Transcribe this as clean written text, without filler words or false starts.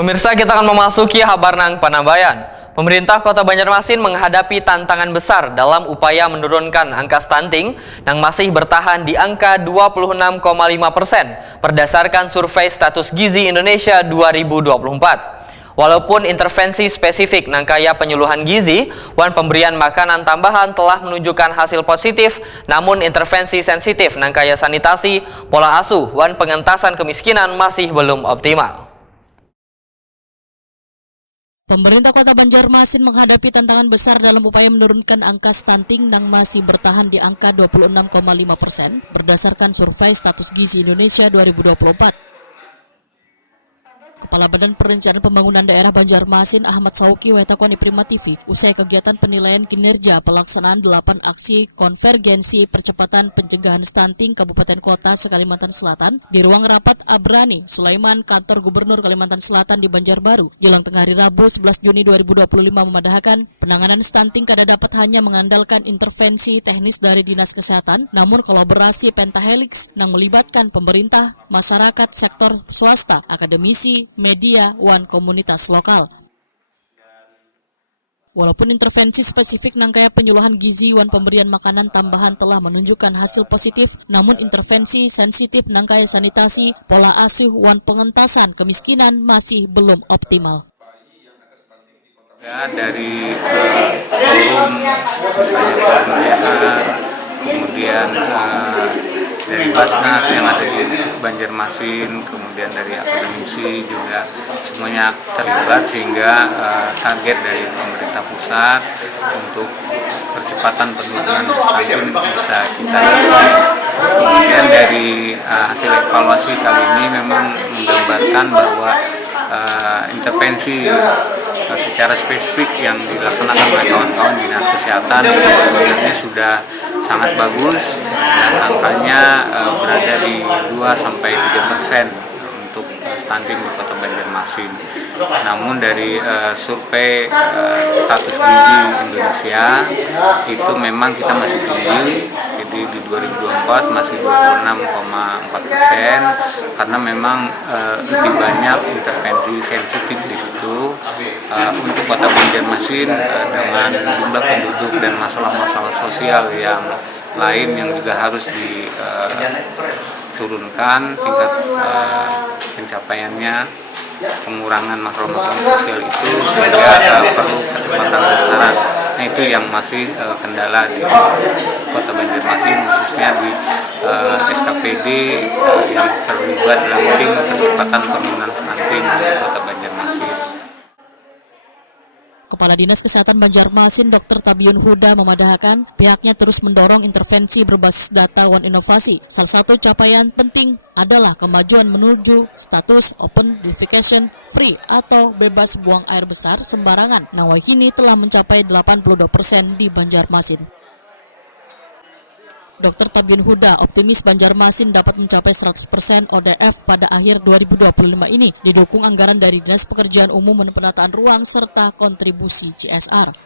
Pemirsa, kita akan memasuki kabar nang Panambayan. Pemerintah Kota Banjarmasin menghadapi tantangan besar dalam upaya menurunkan angka stunting yang masih bertahan di angka 26,5% berdasarkan survei status gizi Indonesia 2024. Walaupun intervensi spesifik nangkaya penyuluhan gizi wan pemberian makanan tambahan telah menunjukkan hasil positif, namun intervensi sensitif nangkaya sanitasi, pola asuh wan pengentasan kemiskinan masih belum optimal. Pemerintah Kota Banjarmasin menghadapi tantangan besar dalam upaya menurunkan angka stunting yang masih bertahan di angka 26,5% berdasarkan survei status gizi Indonesia 2024. Kepala Badan Perencanaan Pembangunan Daerah Banjarmasin Ahmad Sauki wetakoni Prima TV usai kegiatan penilaian kinerja pelaksanaan 8 aksi konvergensi percepatan pencegahan stunting Kabupaten Kota se-Kalimantan Selatan di ruang rapat Abrani Sulaiman Kantor Gubernur Kalimantan Selatan di Banjarbaru jelang tengah hari Rabu 11 Juni 2025 memadahkan penanganan stunting kada dapat hanya mengandalkan intervensi teknis dari Dinas Kesehatan, namun kolaborasi pentahelix yang melibatkan pemerintah, masyarakat, sektor swasta, akademisi, media, wan komunitas lokal. Walaupun intervensi spesifik nangkaya penyuluhan gizi wan pemberian makanan tambahan telah menunjukkan hasil positif, namun intervensi sensitif nangkaya sanitasi, pola asuh wan pengentasan kemiskinan masih belum optimal. Ya, dari kemudian dari Basnas yang ada di Banjarmasin, kemudian dari akademisi juga semuanya terlibat sehingga target dari pemerintah pusat untuk percepatan penurunan stunting bisa kita capai. Kemudian dari hasil evaluasi kali ini memang menggambarkan bahwa intervensi secara spesifik yang dilaksanakan oleh kawan-kawan Dinas Kesehatan sebenarnya sudah sangat bagus dan angkanya berada di 2-3% untuk stunting di Kota Banjarmasin. Namun dari survei status gizi Indonesia itu memang kita masih tinggi, jadi di 2024 masih 26,4% karena memang lebih banyak intervensi sensitif di situ untuk Kota Banjarmasin dengan jumlah penduduk dan masalah-masalah sosial yang lain yang juga harus diturunkan tingkat pencapaiannya, pengurangan masalah-masalah sosial itu sehingga perlu percepatan besaran. Nah, itu yang masih kendala di Kota Banjarmasin, khususnya di SKPD yang terlibat dalam tim percepatan penurunan stunting di Kota Banjarmasin. Kepala Dinas Kesehatan Banjarmasin Dr. Tabiun Huda memadahkan pihaknya terus mendorong intervensi berbasis data wan inovasi. Salah satu capaian penting adalah kemajuan menuju status open defecation free atau bebas buang air besar sembarangan. Nawahini telah mencapai 82% di Banjarmasin. Dr. Tabiun Huda optimis Banjarmasin dapat mencapai 100% ODF pada akhir 2025 ini, didukung anggaran dari Dinas Pekerjaan Umum dan Penataan Ruang serta kontribusi CSR.